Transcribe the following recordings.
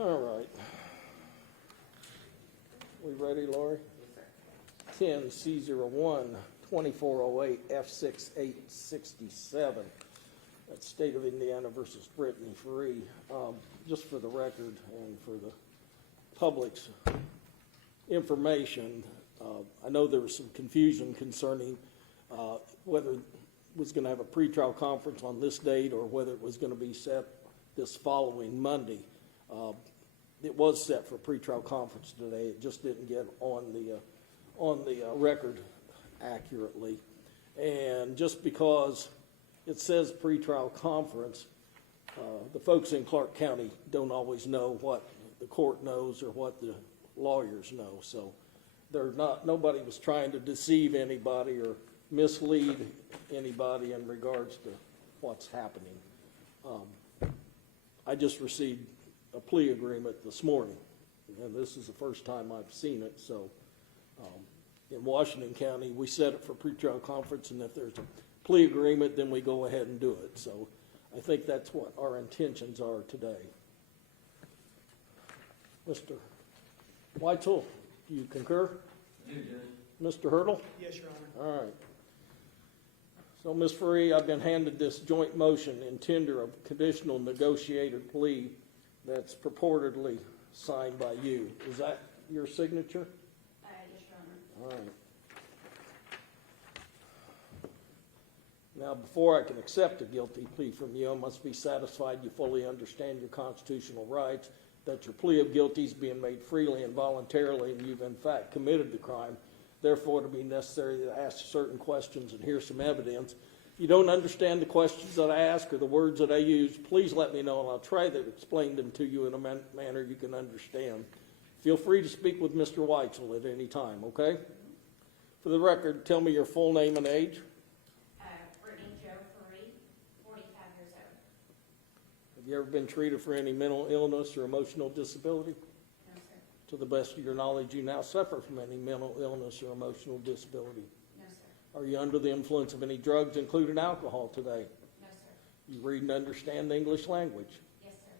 All right. We ready, Lori? 10 C01 2408 F6867. That's State of Indiana versus Brittney Ferree. Just for the record and for the public's information, I know there was some confusion concerning whether it was going to have a pretrial conference on this date or whether it was going to be set this following Monday. It was set for pretrial conference today. It just didn't get on the record accurately. And just because it says pretrial conference, the folks in Clark County don't always know what the court knows or what the lawyers know. So nobody was trying to deceive anybody or mislead anybody in regards to what's happening. I just received a plea agreement this morning, and this is the first time I've seen it. So in Washington County, we set it for pretrial conference, and if there's a plea agreement, then we go ahead and do it. So I think that's what our intentions are today. Mr. Weitzel, do you concur? You did. Mr. Hurdle? Yes, Your Honor. All right. So, Ms. Ferree, I've been handed this joint motion in tender of conditional negotiated plea that's purportedly signed by you. Is that your signature? Yes, Your Honor. All right. Now, before I can accept a guilty plea from you, I must be satisfied you fully understand your constitutional rights, that your plea of guilty is being made freely and voluntarily, and you've in fact committed the crime. Therefore, it'll be necessary to ask certain questions and hear some evidence. If you don't understand the questions that I ask or the words that I use, please let me know, and I'll try to explain them to you in a manner you can understand. Feel free to speak with Mr. Weitzel at any time, okay? For the record, tell me your full name and age. Brittney Ferree, 45 years old. Have you ever been treated for any mental illness or emotional disability? No, sir. To the best of your knowledge, you now suffer from any mental illness or emotional disability. No, sir. Are you under the influence of any drugs, including alcohol, today? No, sir. You read and understand the English language. Yes, sir.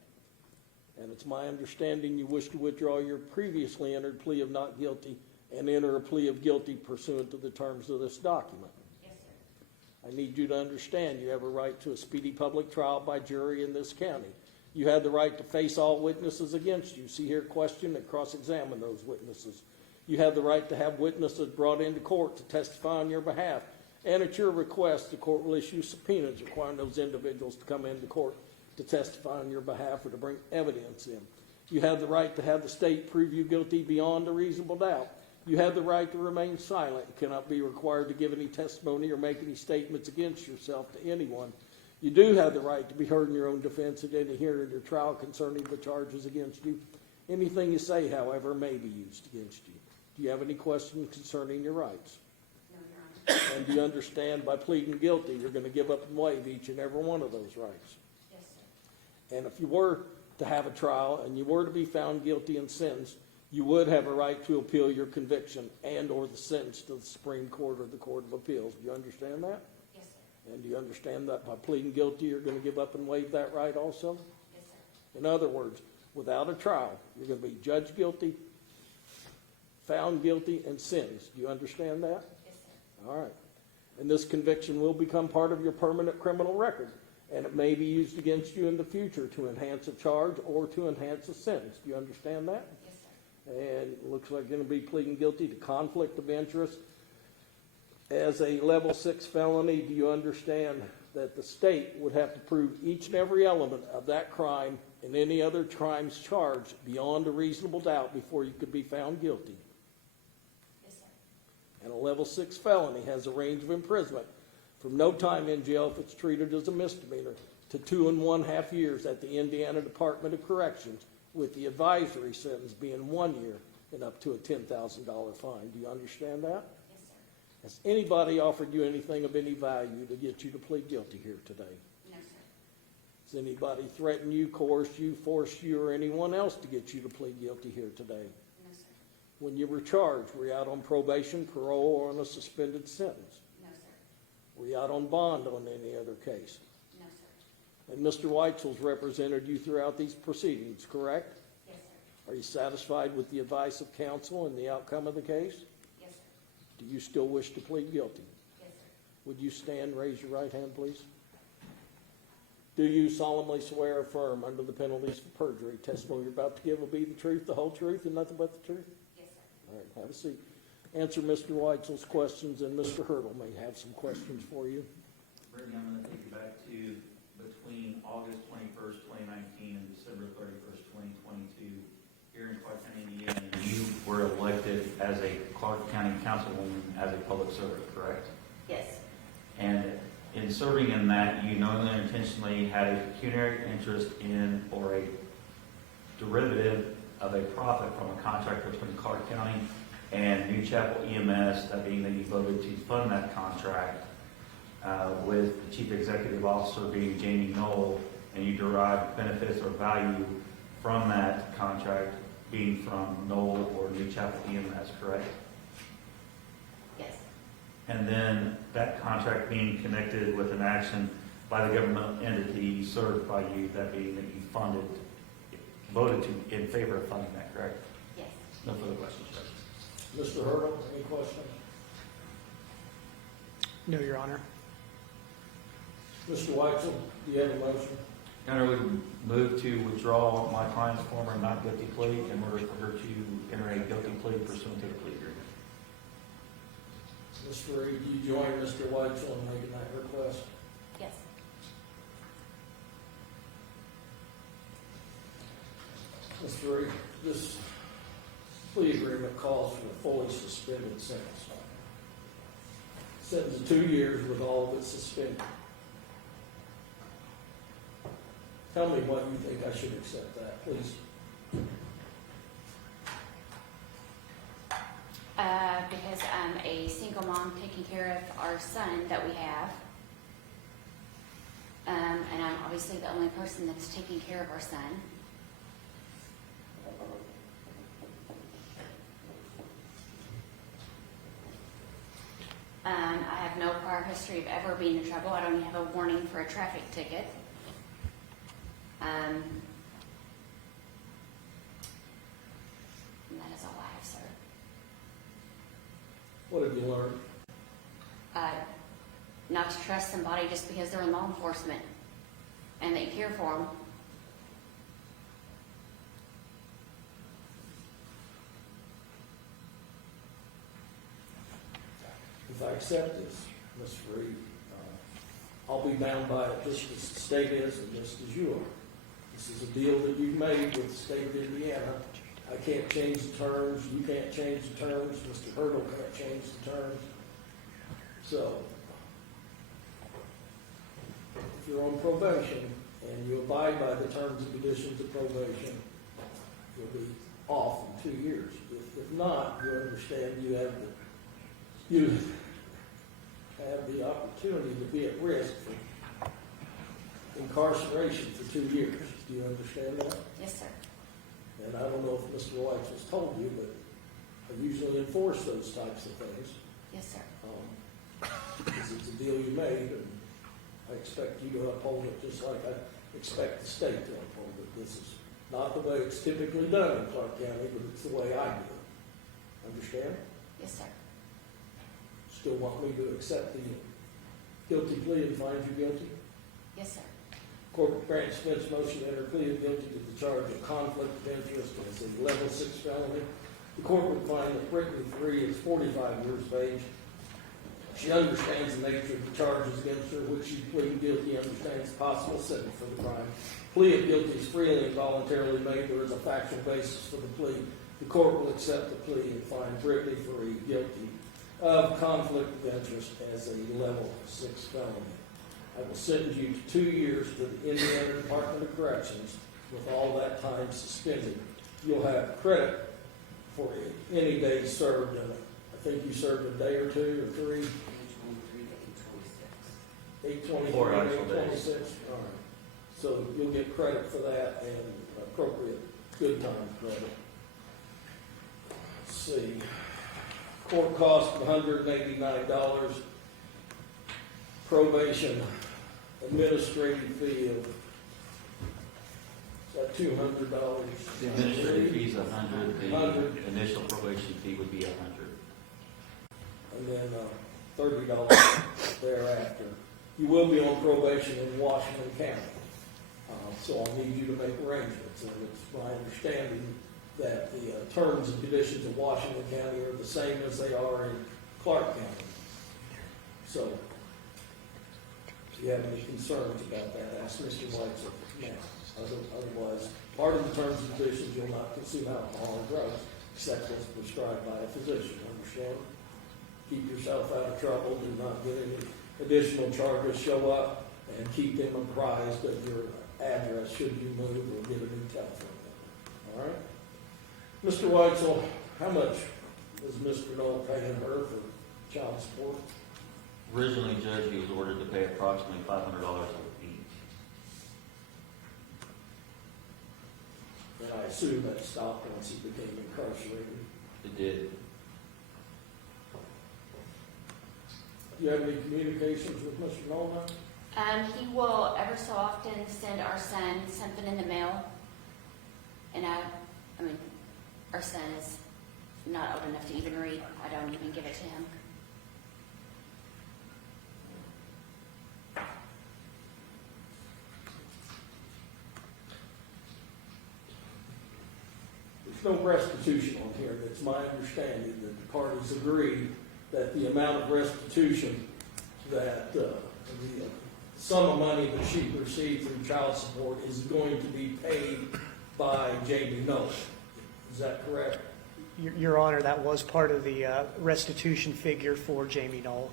And it's my understanding you wish to withdraw your previously entered plea of not guilty and enter a plea of guilty pursuant to the terms of this document. Yes, sir. I need you to understand you have a right to a speedy public trial by jury in this county. You have the right to face all witnesses against you. See here, question and cross-examine those witnesses. You have the right to have witnesses brought into court to testify on your behalf. And at your request, the court will issue subpoenas requiring those individuals to come into court to testify on your behalf or to bring evidence in. You have the right to have the state prove you guilty beyond a reasonable doubt. You have the right to remain silent. You cannot be required to give any testimony or make any statements against yourself to anyone. You do have the right to be heard in your own defense at any hearing in your trial concerning the charges against you. Anything you say, however, may be used against you. Do you have any questions concerning your rights? No, Your Honor. And do you understand by pleading guilty, you're going to give up and waive each and every one of those rights? Yes, sir. And if you were to have a trial and you were to be found guilty and sentenced, you would have a right to appeal your conviction and or the sentence to the Supreme Court or the Court of Appeals. Do you understand that? Yes, sir. And do you understand that by pleading guilty, you're going to give up and waive that right also? Yes, sir. In other words, without a trial, you're going to be judged guilty, found guilty, and sentenced. Do you understand that? Yes, sir. All right. And this conviction will become part of your permanent criminal record, and it may be used against you in the future to enhance a charge or to enhance a sentence. Do you understand that? Yes, sir. And it looks like you're going to be pleading guilty to conflict of interest as a level 6 felony. Do you understand that the state would have to prove each and every element of that crime and any other crimes charged beyond a reasonable doubt before you could be found guilty? Yes, sir. And a level 6 felony has a range of imprisonment from no time in jail if it's treated as a misdemeanor to 2 1/2 years at the Indiana Department of Corrections, with the advisory sentence being 1 year and up to a $10,000 fine. Do you understand that? Yes, sir. Has anybody offered you anything of any value to get you to plead guilty here today? No, sir. Has anybody threatened you, coerced you, forced you, or anyone else to get you to plead guilty here today? No, sir. When you were charged, were you out on probation, parole, or on a suspended sentence? No, sir. Were you out on bond on any other case? No, sir. And Mr. Weitzel's represented you throughout these proceedings, correct? Yes, Are you satisfied with the advice of counsel and the outcome of the case? Yes, sir. Do you still wish to plead guilty? Yes, sir. Would you stand, raise your right hand, please? Do you solemnly swear or affirm under the penalties of perjury, testimony you're about to give will be the truth, the whole truth, and nothing but the truth? Yes, sir. All right, have a seat. Answer Mr. Weitzel's questions, and Mr. Hurdle may have some questions for you. Brittney, I'm going to take you back to between August 21st, 2019 and December 31st, 2022. Here in Clark County, Indiana, you were elected as a Clark County councilwoman as a public servant, correct? Yes. And in serving in that, you knowingly or intentionally had a pecuniary interest in or a derivative of a profit from a contract between Clark County and New Chapel EMS, that being that you voted to fund that contract with the chief executive officer being Jamey Noel, and you derived benefits or value from that contract being from Noel or New Chapel EMS, correct? Yes. And then that contract being connected with an action by the government entity served by you, that being that you funded, voted to in favor of funding that, correct? Yes. No further questions, Judge. Mr. Hurdle, any questions? No, Your Honor. Mr. Weitzel, do you have a motion? Your Honor, we move to withdraw my client's former not guilty plea in order for her to enter a guilty plea pursuant to the plea agreement. Ms. Ferree, do you join Mr. Weitzel in making that request? Yes. Ms. Ferree, this plea agreement calls for a fully suspended sentence. Sentence of 2 years with all of it suspended. Tell me why you think I should accept that, please. Because I'm a single mom taking care of our son that we have. And I'm obviously the only person that's taking care of our son. I have no prior history of ever being in trouble. I don't even have a warning for a traffic ticket. And that is all I have, sir. What have you learned? Not to trust somebody just because they're in law enforcement and that you care for them. If I accept this, Ms. Ferree, I'll be bound by it just as the state is and just as you are. This is a deal that you've made with the state of Indiana. I can't change the terms, you can't change the terms, Mr. Hurdle can't change the terms. So, if you're on probation and you abide by the terms and conditions of probation, you'll be off in 2 years. If not, you understand you have the opportunity to be at risk for incarceration for 2 years. Do you understand that? Yes, sir. And I don't know if Mr. White has told you, but I usually enforce those types of things. Yes, sir. Because it's a deal you made, and I expect you to uphold it just like I expect the state to uphold it. This is not the way it's typically done in Clark County, but it's the way I do it. Understand? Yes, sir. Still want me to accept the guilty plea and find you guilty? Yes, sir. Court grants Smith's motion to enter plea of guilty to the charge of conflict of interest as a level 6 felony. The court would find that Brittney Ferree is 45 years of age. She understands the nature of the charges against her, which she pleaded guilty, understands the possible sentence for the crime. Plea of guilty is freely and voluntarily made. There is a factual basis for the plea. The court will accept the plea and find Brittney Ferree guilty of conflict of interest as a level 6 felony. I will sentence you to 2 years to the Indiana Department of Corrections with all that time suspended. You'll have credit for any day served in it. I think you served a day or 2 or 3. 823, 4 actual days. 826. All right. So you'll get credit for that and appropriate good time credit. Let's see. Court cost of $189. Probation administrative fee of, is that that $200. The administrative fee's $100, $100. the initial probation fee would be $100. And then $30 thereafter. You will be on probation in Washington County. So I'll need you to make arrangements. And it's my understanding that the terms and conditions of Washington County are the same as they are in Clark County. So if you have any concerns about that, ask Mr. Whitesell now. Otherwise, part of the terms and conditions, you'll not consume alcohol or drugs except as prescribed by a physician. Understand? Keep yourself out of trouble. Do not get any additional charges show up, and keep them apprised of your address should you move or get a new telephone number. All right? Mr. Whitesell, how much is Mr. Noel paying her for child support? Originally, Judge, he was ordered to pay approximately $500 a week. And I assume that stopped once he became incarcerated. It did. Do you have any communications with Mr. Noel now? He will ever so often send our son something in the mail. And I mean, our son is not old enough to even read. I don't even give it to him. There's no restitution on here. It's my understanding that the parties agreed that the amount of restitution that the sum of money that she received through child support is going to be paid by Jamey Noel. Is that correct? Your Honor, that was part of the restitution figure for Jamey Noel.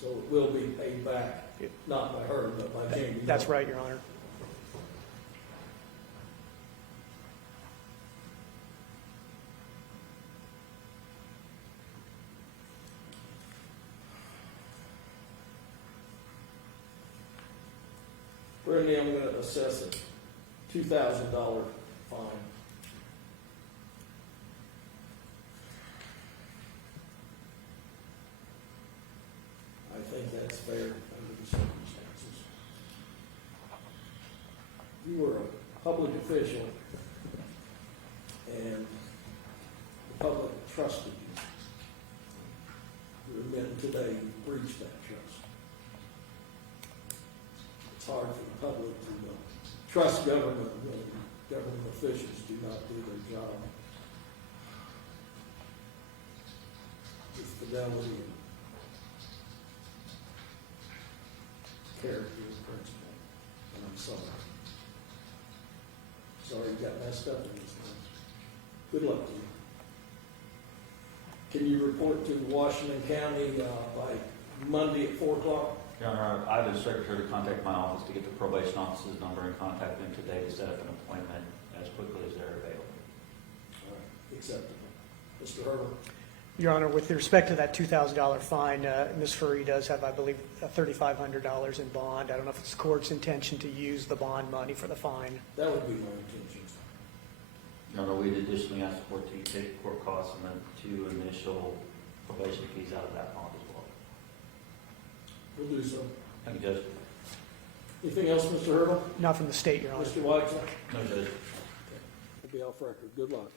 So it will be paid back, not by her, but by Jamey Noel. That's right, Your Honor. Brittney, I'm going to assess a $2,000 fine. I think that's fair under the circumstances. You were a public official, and the public trusted you. You're admitting today you breached that trust. It's hard for the public to trust government when government officials do not do their job with fidelity and character and principle. And I'm sorry. Sorry you got messed up in this one. Good luck to you. Can you report to Washington County by Monday at 4 o'clock? Your Honor, I have the secretary to contact my office to get the probation officer's number and contact them today to set up an appointment as quickly as they're available. All right, acceptable. Mr. Herbert? Your Honor, with respect to that $2,000 fine, Ms. Ferree does have, I believe, $3,500 in bond. I don't know if it's the court's intention to use the bond money for the fine. That would be my intention. Your Honor, we'd additionally ask the court to take court costs and then 2 initial probation fees out of that bond as well. We'll do so. Thank you, Judge. Anything else, Mr. Hurdle? Not from the state, Your Honor. Mr. Whitesell? No, Judge. We'll be off record. Good luck.